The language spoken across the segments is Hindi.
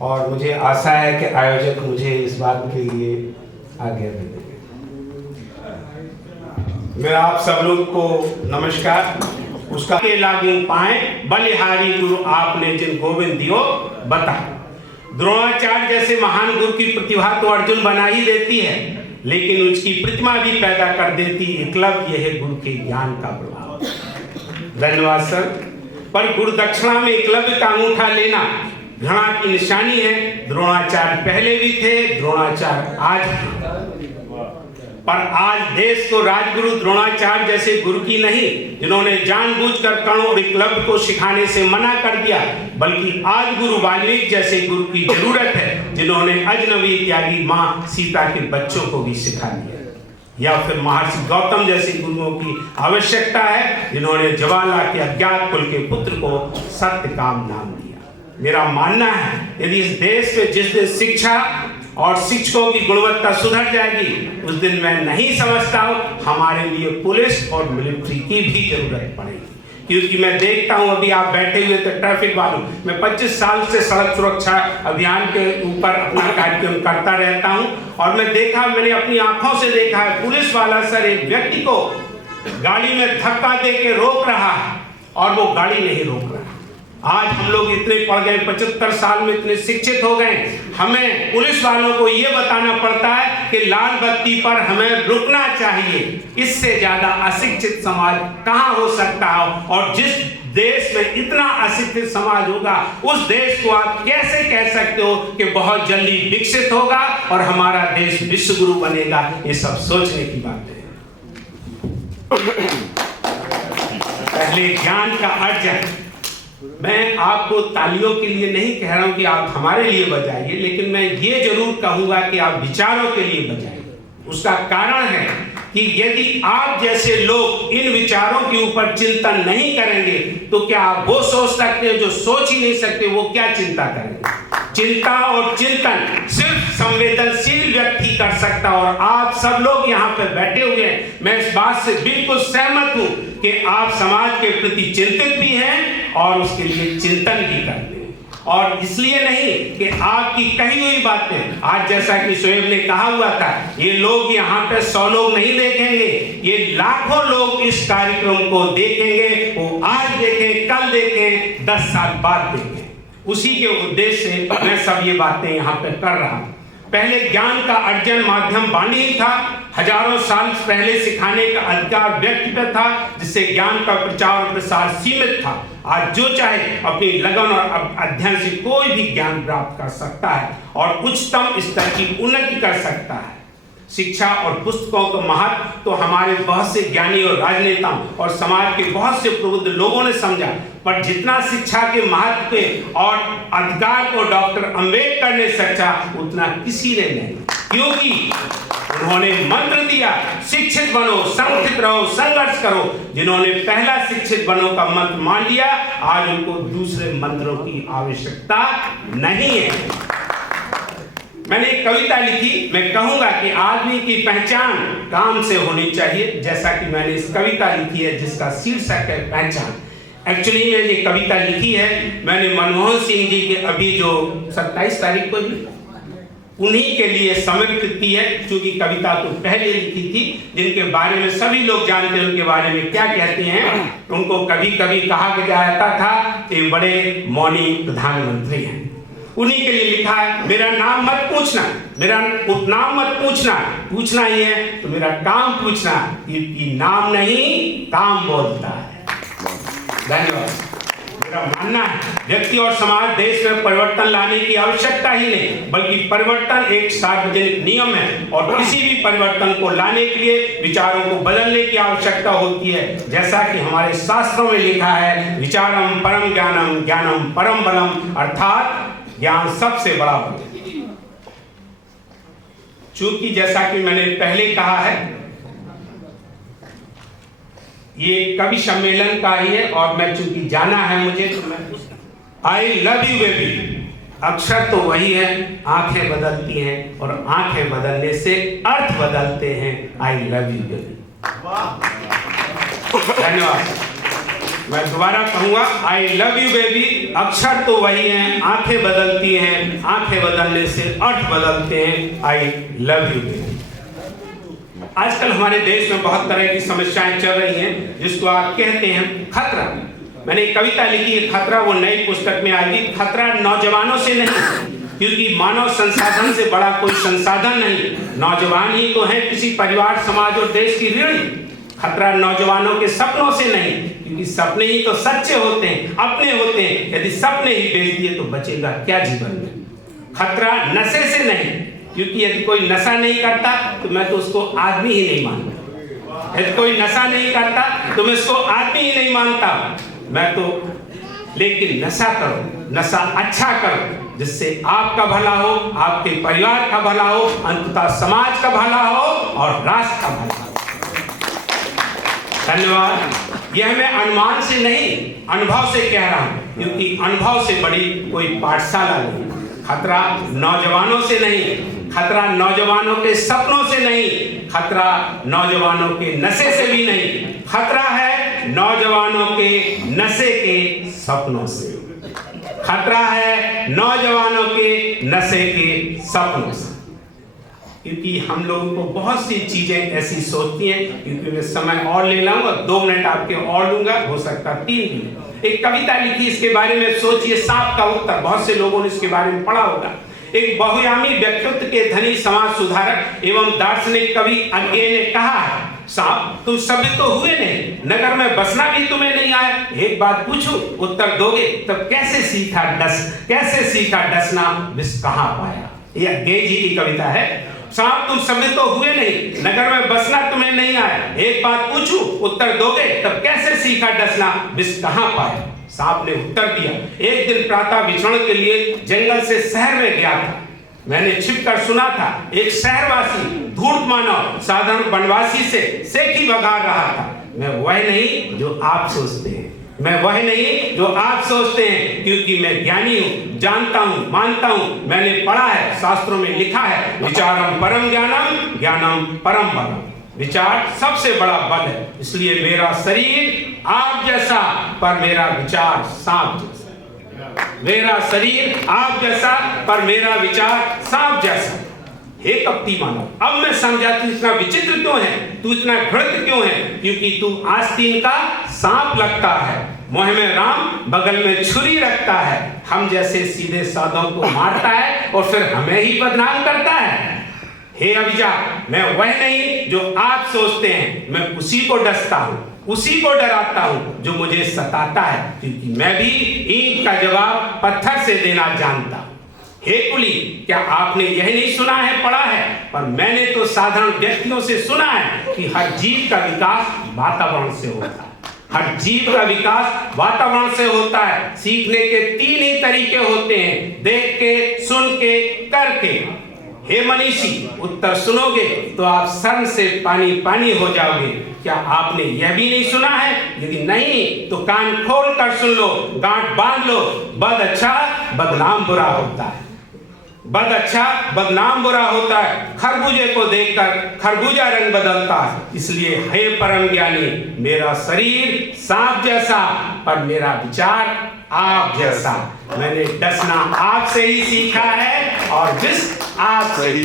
और मुझे आशा है कि आयोजक मुझे इस बात के लिए आज्ञा दे देंगे। मैं आप सब लोग को नमस्कार। उसका के लागू पाए बलिहारी गुरु आपने जिन गोविंद दियो बता। द्रोणाचार्य जैसे महान गुरु की प्रतिभा तो अर्जुन बना ही देती है, लेकिन उसकी प्रतिमा भी पैदा कर देती एकलव्य है गुरु के ज्ञान का प्रभाव। धन्यवाद सर। पर गुरु दक्षिणा में एकलव्य का अंगूठा लेना घृणा की निशानी है। द्रोणाचार्य पहले भी थे, द्रोणाचार्य आज भी। पर आज देश को राजगुरु द्रोणाचार्य जैसे गुरु की नहीं, जिन्होंने जानबूझकर कर्ण और एकलव्य को सिखाने से मना कर दिया, बल्कि आज गुरु वाल्मीकि जैसे गुरु की जरूरत है, जिन्होंने अजनबी त्यागी मां सीता के बच्चों को भी सिखा दिया। या फिर महर्षि गौतम जैसे गुरुओं की आवश्यकता है, जिन्होंने ज्वाला के अज्ञात कुल के पुत्र को सत्य काम नाम दिया। मेरा मानना है यदि इस देश में जिस दिन शिक्षा और शिक्षकों की गुणवत्ता सुधर जाएगी, उस दिन मैं नहीं समझता हूं हमारे लिए पुलिस और मिलिट्री की भी जरूरत पड़ेगी। क्योंकि मैं देखता हूं अभी आप बैठे हुए थे ट्रैफिक वालों, मैं 25 साल से सड़क सुरक्षा अभियान के ऊपर अपना कार्यक्रम करता रहता हूं और मैंने अपनी आंखों से देखा है पुलिस वाला सर एक व्यक्ति को गाड़ी में धक्का दे के रोक रहा है और वो गाड़ी नहीं रोक रहा। आज हम लोग इतने पढ़ गए, 75 साल में इतने शिक्षित हो गए, हमें पुलिस वालों को ये बताना पड़ता है कि लाल बत्ती पर हमें रुकना चाहिए। इससे ज्यादा अशिक्षित समाज कहां हो सकता हो? और जिस देश में इतना अशिक्षित समाज होगा, उस देश को आप कैसे कह सकते हो कि बहुत जल्दी विकसित होगा और हमारा देश विश्व गुरु बनेगा? ये सब सोचने की बात है। पहले ज्ञान का अर्जन। मैं आपको तालियों के लिए नहीं कह रहा हूं कि आप हमारे लिए बजाइए, लेकिन मैं ये जरूर कहूंगा कि आप विचारों के लिए बजाइए। उसका कारण है कि यदि आप जैसे लोग इन विचारों के ऊपर चिंतन नहीं करेंगे, तो क्या आप वो सोच सकते हैं जो सोच ही नहीं सकते, वो क्या चिंता करेंगे? चिंता और चिंतन सिर्फ संवेदनशील व्यक्ति कर सकता। और आप सब लोग यहाँ पे बैठे हुए हैं, मैं इस बात से बिल्कुल सहमत हूँ कि आप समाज के प्रति चिंतित भी हैं और उसके लिए चिंतन भी करते हैं। और इसलिए नहीं कि आपकी कही हुई बातें, आज जैसा कि शोएब ने कहा हुआ था, ये लोग यहाँ पे 100 लोग नहीं देखेंगे, ये लाखों लोग इस कार्यक्रम को देखेंगे। वो आज देखें, कल देखें, 10 साल बाद देखें। उसी के उद्देश्य से मैं सब ये बातें यहाँ पे कर रहा हूँ। पहले ज्ञान का अर्जन माध्यम वाणी ही था। हजारों साल पहले सिखाने का अधिकार व्यक्ति पे था, जिससे ज्ञान का प्रचार और प्रसार सीमित था। आज जो चाहे अपनी लगन और अध्ययन से कोई भी ज्ञान प्राप्त कर सकता है और उच्चतम स्तर की उन्नति कर सकता है। शिक्षा और पुस्तकों का महत्व तो हमारे बहुत से ज्ञानी और राजनेताओं और समाज के बहुत से प्रबुद्ध लोगों ने समझा, पर जितना शिक्षा के महत्व पे और अधिकार को डॉक्टर अंबेडकर ने समझा, उतना किसी ने नहीं। क्योंकि उन्होंने मंत्र दिया, शिक्षित बनो, संगठित रहो, संघर्ष करो। जिन्होंने पहला शिक्षित बनो का मंत्र मान लिया, आज उनको दूसरे मंत्रों की आवश्यकता नहीं है। मैंने एक कविता लिखी, मैं कहूंगा कि आदमी की पहचान काम से होनी चाहिए, जैसा कि मैंने इस कविता लिखी है जिसका शीर्षक है पहचान। एक्चुअली ये कविता लिखी है मैंने मनमोहन सिंह जी के अभी जो 27 तारीख को उन्हीं के लिए समर्पित की है, क्योंकि कविता तो पहले लिखी थी, जिनके बारे में सभी लोग जानते हैं। उनके बारे में क्या कहते हैं, उनको कभी कभी कहा जाता था कि बड़े मौनी प्रधानमंत्री हैं। उन्हीं के लिए लिखा है, मेरा नाम मत पूछना, मेरा उपनाम मत पूछना, पूछना ही है तो मेरा काम पूछना, क्योंकि नाम नहीं काम बोलता है। धन्यवाद। मेरा मानना है व्यक्ति और समाज देश में परिवर्तन लाने की आवश्यकता ही नहीं, बल्कि परिवर्तन एक सार्वजनिक नियम है और किसी भी परिवर्तन को लाने के लिए विचारों को बदलने की आवश्यकता होती है। जैसा कि हमारे शास्त्रों में लिखा है, विचारम परम ज्ञानम, ज्ञानम परम बलम, अर्थात ज्ञान सबसे बड़ा बल। चूंकि जैसा कि मैंने पहले कहा है, ये कवि सम्मेलन का ही है और मैं चूंकि जाना है मुझे, तो मैं आई लव यू बेबी, अक्षर तो वही है, आंखें बदलती हैं और आंखें बदलने से अर्थ बदलते हैं। I love you baby. धन्यवाद। मैं दोबारा कहूंगा, आई लव यू बेबी। अक्षर तो वही हैं, आंखें बदलती हैं, आंखें बदलने से अर्थ बदलते हैं। I love you baby. आजकल हमारे देश में बहुत तरह की समस्याएं चल रही हैं, जिसको आप कहते हैं खतरा। मैंने एक कविता लिखी है खतरा, वो नई पुस्तक में आएगी। खतरा नौजवानों से नहीं, क्योंकि मानव संसाधन से बड़ा कोई संसाधन नहीं। नौजवान ही तो है किसी परिवार, समाज और देश की रीढ़। खतरा नौजवानों के सपनों से नहीं, क्योंकि सपने ही तो सच्चे होते हैं, अपने होते हैं। यदि सपने ही बेच दिए तो बचेगा क्या जीवन में। खतरा नशे से नहीं, क्योंकि यदि कोई नशा नहीं करता तो मैं तो उसको आदमी ही नहीं मानता। यदि कोई नशा नहीं करता तो मैं उसको आदमी ही नहीं मानता मैं तो। लेकिन नशा करो, नशा अच्छा करो, जिससे आपका भला हो, आपके परिवार का भला हो, अंततः समाज का भला हो और राष्ट्र का भला हो। धन्यवाद। यह मैं अनुमान से नहीं, अनुभव से कह रहा हूं, क्योंकि अनुभव से बड़ी कोई पाठशाला नहीं। खतरा नौजवानों से नहीं, खतरा नौजवानों के सपनों से नहीं, खतरा नौजवानों के नशे से भी नहीं। खतरा है नौजवानों के नशे के सपनों से। खतरा है नौजवानों के नशे के सपनों से। क्योंकि हम लोगों को बहुत सी चीजें ऐसी सोचती हैं, क्योंकि मैं समय और ले लाऊंगा, 2 मिनट आपके और लूंगा, हो सकता 3 मिनट। एक कविता लिखी इसके बारे में, सोचिए सांप का उत्तर। बहुत से लोगों ने इसके बारे में पढ़ा होगा। एक बहुआयामी व्यक्तित्व के धनी समाज सुधारक एवं दार्शनिक कवि अज्ञे ने कहा है, सांप तुम सभ्य तो हुए नहीं, नगर में बसना भी तुम्हें नहीं आया। एक बात पूछूं, उत्तर दोगे तब कैसे सीखा डसना, विष कहाँ पाया। यह अज्ञे जी की कविता है। सांप तुम सभ्य तो हुए नहीं, नगर में बसना तुम्हें नहीं आया। एक बात पूछूं, उत्तर दोगे तब कैसे सीखा डसना, विष कहाँ पाया। सांप ने उत्तर दिया, एक दिन प्रातः विचरण के लिए जंगल से शहर में गया था। मैंने छिपकर सुना था, एक शहरवासी धूर्त मानव साधारण वनवासी से सेखी बघार रहा था। मैं वह नहीं जो आप सोचते हैं, मैं वह नहीं जो आप सोचते हैं, क्योंकि मैं ज्ञानी हूँ, जानता हूँ, मानता हूँ। मैंने पढ़ा है, शास्त्रों में लिखा है, विचारम परम ज्ञानम, ज्ञानम परम बलम। विचार सबसे बड़ा बल है, इसलिए मेरा शरीर आप जैसा, पर मेरा विचार सांप जैसा। मेरा शरीर आप जैसा, पर मेरा विचार सांप जैसा। हे कपटी मानव, अब मैं समझा तू इतना विचित्र क्यों है, तू इतना घृत क्यों है, क्योंकि तू आस्तीन का सांप लगता है, मुंह में राम बगल में छुरी रखता है, हम जैसे सीधे साधों को मारता है और फिर हमें ही बदनाम करता है। हे अभिजा, मैं वह नहीं जो आप सोचते हैं, मैं उसी को डसता हूँ, उसी को डराता हूँ जो मुझे सताता है, क्योंकि मैं भी ईंट का जवाब पत्थर से देना जानता हूँ। हे कुली, क्या आपने यह नहीं सुना है, पढ़ा है, पर मैंने तो साधारण व्यक्तियों से सुना है कि हर जीव का विकास वातावरण से होता है। हर जीव का विकास वातावरण से होता है। सीखने के 3 ही तरीके होते हैं, देख के, सुन के, करके। हे मनीषी, उत्तर सुनोगे तो आप शर्म से पानी पानी हो जाओगे। क्या आपने यह भी नहीं सुना है? यदि नहीं तो कान खोल कर सुन लो, गांठ बांध लो। बद अच्छा बदनाम बुरा होता है, बद अच्छा बदनाम बुरा होता है। खरबूजे को देखकर खरबूजा रंग बदलता है। इसलिए हे परम ज्ञानी, मेरा शरीर सांप जैसा, पर मेरा विचार आप जैसा। मैंने डसना आपसे ही सीखा है और जिस आप सही।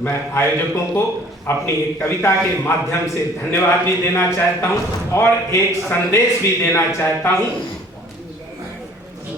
मैं आयोजकों को अपनी एक कविता के माध्यम से धन्यवाद भी देना चाहता हूं और एक संदेश भी देना चाहता हूं।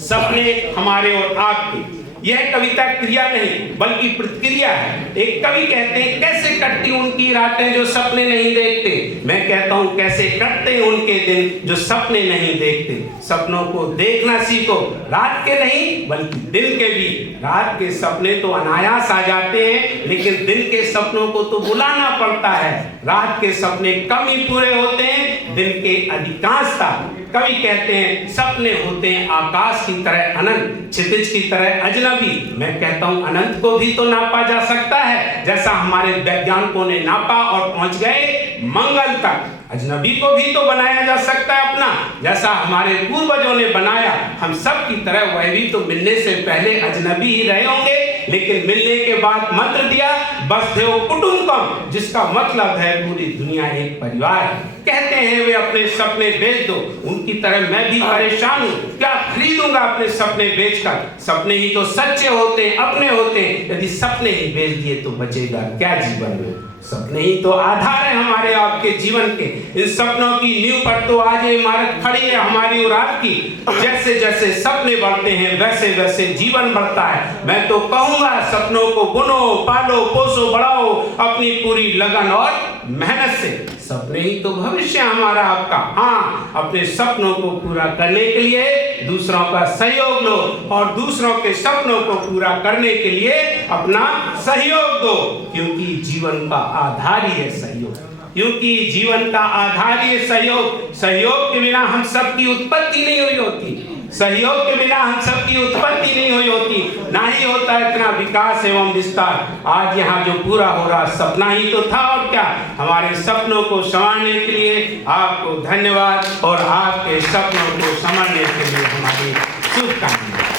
सपने हमारे और आपके, यह कविता क्रिया नहीं बल्कि प्रतिक्रिया है। एक कवि कहते हैं, कैसे कटती उनकी रातें जो सपने नहीं देखते। मैं कहता हूं, कैसे कटते उनके दिन जो सपने नहीं देखते। सपनों को देखना सीखो, रात के नहीं बल्कि दिन के भी। रात के सपने तो अनायास आ जाते हैं, लेकिन दिन के सपनों को तो बुलाना पड़ता है। रात के सपने कम ही पूरे होते हैं, दिन के अधिकांशता। कवि कहते हैं, सपने होते हैं आकाश की तरह अनंत, क्षितिज की तरह अजनबी। मैं कहता हूं, अनंत को भी तो नापा जा सकता है, जैसा हमारे वैज्ञानिकों ने नापा और पहुंच गए मंगल तक। अजनबी को भी तो बनाया जा सकता है अपना, जैसा हमारे पूर्वजों ने बनाया। हम सब की तरह वह भी तो मिलने से पहले अजनबी ही रहे होंगे, लेकिन मिलने के बाद मंत्र दिया, वसुधैव कुटुंबकम, जिसका मतलब है पूरी दुनिया एक परिवार है। कहते हैं वे अपने सपने बेच दो, उनकी तरह मैं भी परेशान हूँ। क्या खरीदूंगा अपने सपने बेचकर? सपने ही तो सच्चे होते हैं, अपने होते हैं। यदि सपने ही बेच दिए तो बचेगा क्या जीवन में? सपने ही तो आधार है हमारे आपके जीवन के। इन सपनों की नींव पर तो आज ये इमारत खड़ी है हमारी और आपकी। जैसे जैसे सपने बढ़ते हैं वैसे वैसे जीवन बढ़ता है। मैं तो कहूंगा सपनों को बुनो, पालो, पोसो, बढ़ाओ अपनी पूरी लगन और मेहनत से। सपने ही तो भविष्य हमारा आपका। हाँ, अपने सपनों को पूरा करने के लिए दूसरों का सहयोग लो और दूसरों के सपनों को पूरा करने के लिए अपना सहयोग दो, क्योंकि जीवन का आधार ही है सहयोग। क्योंकि जीवन का आधार ही है सहयोग। सहयोग के बिना हम सबकी उत्पत्ति नहीं हुई होती। सहयोग के बिना हम सबकी उत्पत्ति नहीं हुई होती, ना ही होता इतना विकास एवं विस्तार। आज यहाँ जो पूरा हो रहा सपना ही तो था और क्या। हमारे सपनों को संवारने के लिए आपको धन्यवाद और आपके सपनों को संवारने के लिए हमारी शुभकामनाएं।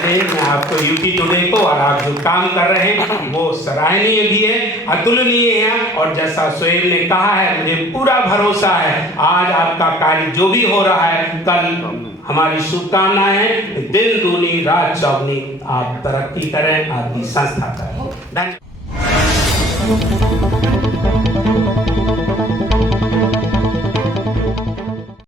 मैं आपको यूपी टुडे को और आप जो काम कर रहे हैं वो सराहनीय भी है, अतुलनीय है। और जैसा शोएब ने कहा है, मुझे पूरा भरोसा है आज आपका कार्य जो भी हो रहा है, कल हमारी शुभकामनाएं हैं, दिन दूनी रात चौगनी आप तरक्की करें, आपकी संस्था करें। धन्यवाद।